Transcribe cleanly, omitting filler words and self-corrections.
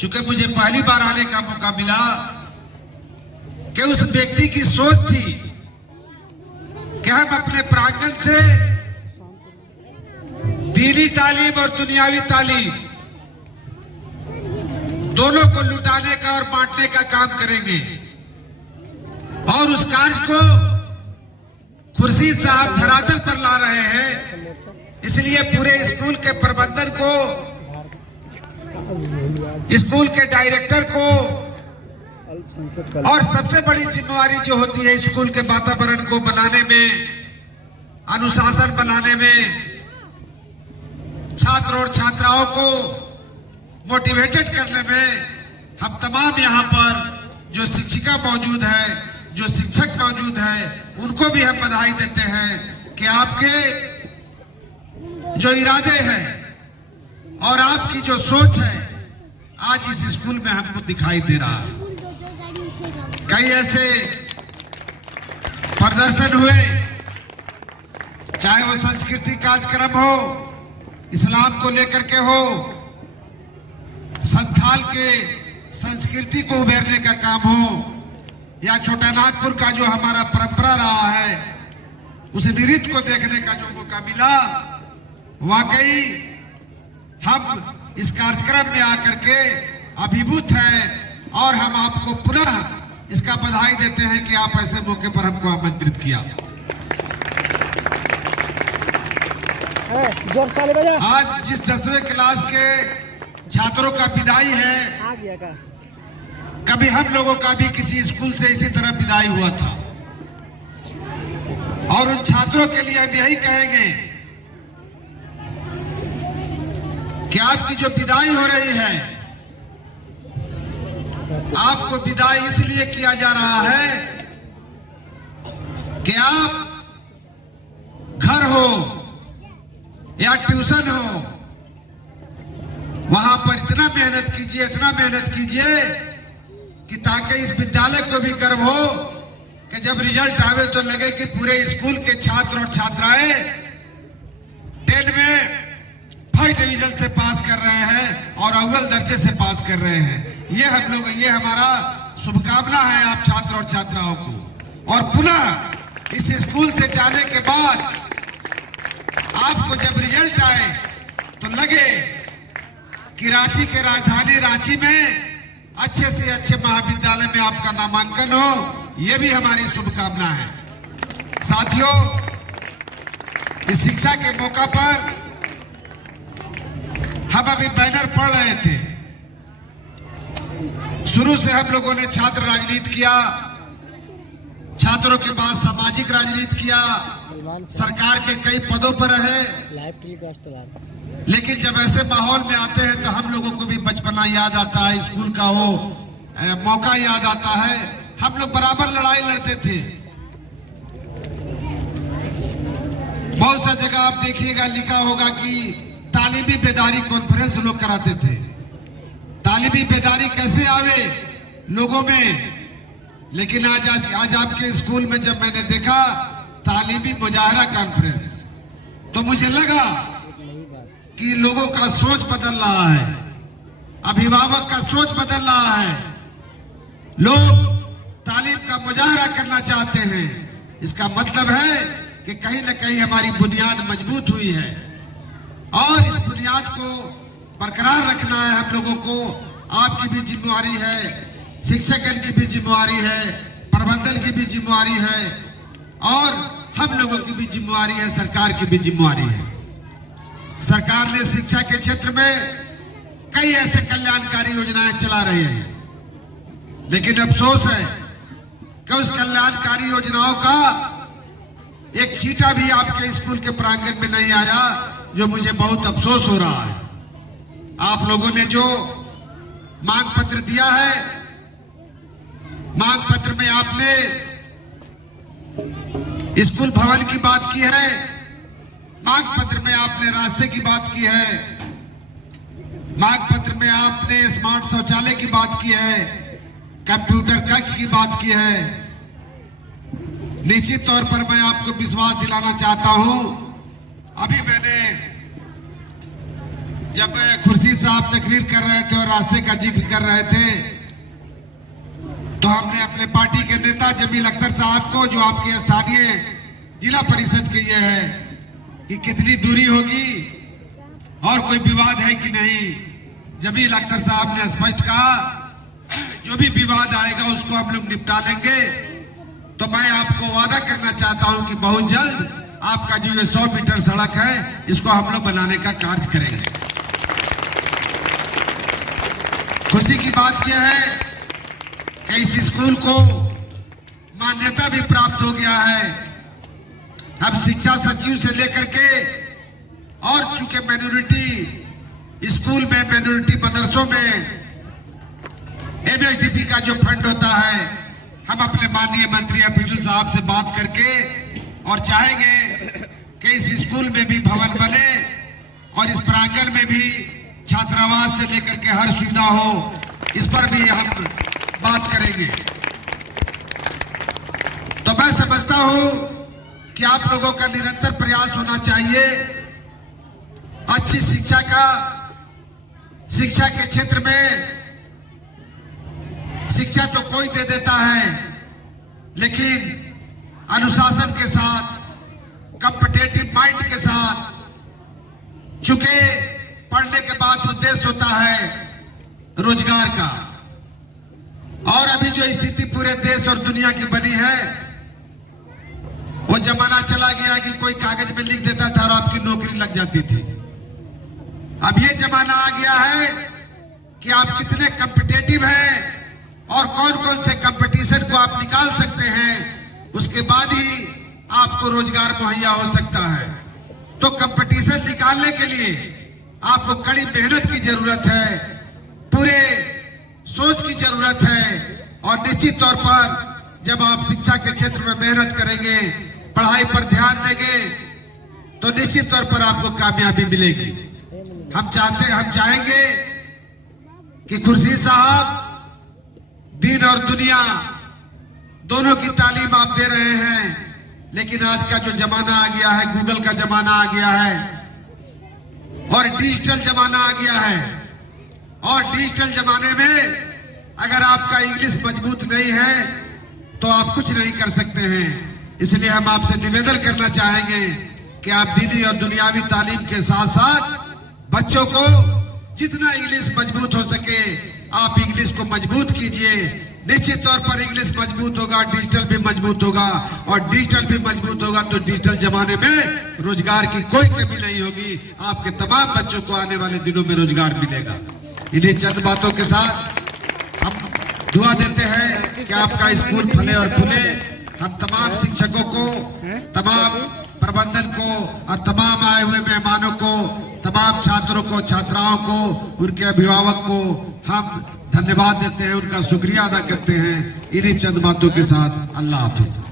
चूंकि मुझे पहली बार आने का मौका मिला कि उस व्यक्ति की सोच थी कि हम अपने प्रांगण से दीनी तालीम और दुनियावी तालीम दोनों को लुटाने का और बांटने का काम करेंगे और उस कार्य को खुर्शीद साहब धरातल पर ला रहे हैं। इसलिए पूरे स्कूल के प्रबंधन को, स्कूल के डायरेक्टर को और सबसे बड़ी जिम्मेवारी जो होती है स्कूल के वातावरण को बनाने में, अनुशासन बनाने में, छात्र और छात्राओं को मोटिवेटेड करने में, हम तमाम यहाँ पर जो शिक्षिका मौजूद है, जो शिक्षक मौजूद है, उनको भी हम बधाई देते हैं कि आपके जो इरादे हैं और आपकी जो सोच है आज इस स्कूल में हमको दिखाई दे रहा है। कई ऐसे प्रदर्शन हुए, चाहे वो संस्कृति कार्यक्रम हो, इस्लाम को लेकर के हो, संथाल के संस्कृति को उभरने का काम हो, या छोटा नागपुर का जो हमारा परंपरा रहा है उस नृत्य को देखने का जो मौका मिला, वाकई हम इस कार्यक्रम में आकर के अभिभूत हैं और हम आपको पुनः इसका बधाई देते हैं कि आप ऐसे मौके पर हमको आमंत्रित किया। आज जिस 10वीं क्लास के छात्रों का विदाई है, कभी हम लोगों का भी किसी स्कूल से इसी तरह विदाई हुआ था और उन छात्रों के लिए हम यही कहेंगे कि आपकी जो विदाई हो रही है, आपको विदाई इसलिए किया जा रहा है कि आप घर हो या ट्यूशन हो, वहां पर इतना मेहनत कीजिए, इतना मेहनत कीजिए कि ताकि इस विद्यालय को भी गर्व हो कि जब रिजल्ट आवे तो लगे कि पूरे स्कूल के छात्र और छात्राएं 10 में फर्स्ट डिवीजन से पास कर रहे हैं और अव्वल दर्जे से पास कर रहे हैं। ये हमारा शुभकामना है आप छात्र और छात्राओं को। और पुनः इस स्कूल से जाने के बाद आपको जब रिजल्ट आए तो लगे कि रांची के राजधानी रांची में अच्छे से अच्छे महाविद्यालय में आपका नामांकन हो, यह भी हमारी शुभकामना है। साथियों, इस शिक्षा के मौका पर हम अभी बैनर पढ़ रहे थे। शुरू से हम लोगों ने छात्र राजनीति किया, छात्रों के बाद सामाजिक राजनीति किया, सरकार के कई पदों पर रहे, लेकिन जब ऐसे माहौल में आते हैं तो हम लोगों को भी बचपना याद आता है, स्कूल का वो मौका याद आता है। हम लोग बराबर लड़ाई लड़ते थे। बहुत सा जगह आप देखिएगा लिखा होगा कि तालीमी बेदारी कॉन्फ्रेंस लोग कराते थे। तालीमी बेदारी कैसे आवे लोगों में, लेकिन आज आपके स्कूल में जब मैंने देखा तालीमी मुजाहरा कॉन्फ्रेंस, तो मुझे लगा कि लोगों का सोच बदल रहा है, अभिभावक का सोच बदल रहा है, लोग तालीम का मुजाहरा करना चाहते हैं। इसका मतलब है कि कहीं न कहीं हमारी बुनियाद मजबूत हुई है और इस बुनियाद को बरकरार रखना है हम लोगों को। आपकी भी जिम्मेवारी है, शिक्षकगण की भी जिम्मेवारी है, प्रबंधन की भी जिम्मेवारी है और हम लोगों की भी जिम्मेवारी है, सरकार की भी जिम्मेवारी है। सरकार ने शिक्षा के क्षेत्र में कई ऐसे कल्याणकारी योजनाएं चला रही है, लेकिन अफसोस है कि उस कल्याणकारी योजनाओं का एक छींटा भी आपके स्कूल के प्रांगण में नहीं आया, जो मुझे बहुत अफसोस हो रहा है। आप लोगों ने जो मांग पत्र दिया है, मांग पत्र में आपने स्कूल भवन की बात की है, मांग पत्र में आपने रास्ते की बात की है, मांग पत्र में आपने स्मार्ट शौचालय की बात की है, कंप्यूटर कक्ष की बात की है। निश्चित तौर पर मैं आपको विश्वास दिलाना चाहता हूं, अभी मैंने जब खुर्शीद साहब तकरीर कर रहे थे और रास्ते का जिक्र कर रहे थे तो हमने अपने पार्टी के नेता जमील अख्तर साहब को, जो आपके स्थानीय जिला परिषद के ये है, कि कितनी दूरी होगी और कोई विवाद है कि नहीं। जमील अख्तर साहब ने स्पष्ट कहा जो भी विवाद आएगा उसको हम लोग निपटा लेंगे। तो मैं आपको वादा करना चाहता हूं कि बहुत जल्द आपका जो ये 100 मीटर सड़क है इसको हम लोग बनाने का कार्य करेंगे। खुशी की बात यह है कि इस स्कूल को मान्यता भी प्राप्त हो गया है। अब शिक्षा सचिव से लेकर के और चूंकि माइनॉरिटी स्कूल में, माइनॉरिटी मदरसों में एमएसडीपी का जो फंड होता है, हम अपने माननीय मंत्री अफीजुल साहब से बात करके और चाहेंगे कि इस स्कूल में भी भवन बने और इस प्रांगण में भी छात्रावास से लेकर के हर सुविधा हो, इस पर भी हम बात करेंगे। तो मैं समझता हूं कि आप लोगों का निरंतर प्रयास होना चाहिए अच्छी शिक्षा का। शिक्षा के क्षेत्र में शिक्षा तो कोई दे देता है, लेकिन अनुशासन के साथ, कॉम्पिटिटिव माइंड के साथ, चूंकि पढ़ने के बाद उद्देश्य होता है रोजगार का। और अभी जो स्थिति पूरे देश और दुनिया की बनी है, वो जमाना चला गया कि कोई कागज में लिख देता था और आपकी नौकरी लग जाती थी। अब ये जमाना आ गया है कि आप कितने कॉम्पिटिटिव हैं और कौन कौन से कंपटीशन को आप निकाल सकते हैं, उसके बाद ही आपको रोजगार मुहैया हो सकता है। तो कंपटीशन निकालने के लिए आपको कड़ी मेहनत की जरूरत है, पूरे सोच की जरूरत है। और निश्चित तौर पर जब आप शिक्षा के क्षेत्र में मेहनत करेंगे, पढ़ाई पर ध्यान देंगे, तो निश्चित तौर पर आपको कामयाबी मिलेगी। हम चाहेंगे कि खुर्शीद साहब दीन और दुनिया दोनों की तालीम आप दे रहे हैं, लेकिन आज का जो जमाना आ गया है, गूगल का जमाना आ गया है और डिजिटल जमाना आ गया है। और डिजिटल जमाने में अगर आपका इंग्लिश मजबूत नहीं है तो आप कुछ नहीं कर सकते हैं। इसलिए हम आपसे निवेदन करना चाहेंगे कि आप दीनी और दुनियावी तालीम के साथ साथ बच्चों को जितना इंग्लिश मजबूत हो सके आप इंग्लिश को मजबूत कीजिए। निश्चित तौर पर इंग्लिश मजबूत होगा, डिजिटल भी मजबूत होगा, और डिजिटल भी मजबूत होगा तो डिजिटल जमाने में रोजगार की कोई कमी नहीं होगी। आपके तमाम बच्चों को आने वाले दिनों में रोजगार मिलेगा। इन्हीं चंद बातों के साथ हम दुआ देते हैं कि आपका स्कूल फले और फूले। हम तमाम शिक्षकों को, तमाम प्रबंधन को और तमाम आए हुए मेहमानों को, तमाम छात्रों को, छात्राओं को, उनके अभिभावक को हम धन्यवाद देते हैं, उनका शुक्रिया अदा करते हैं। इन्हीं चंद बातों के साथ अल्लाह हाफिज।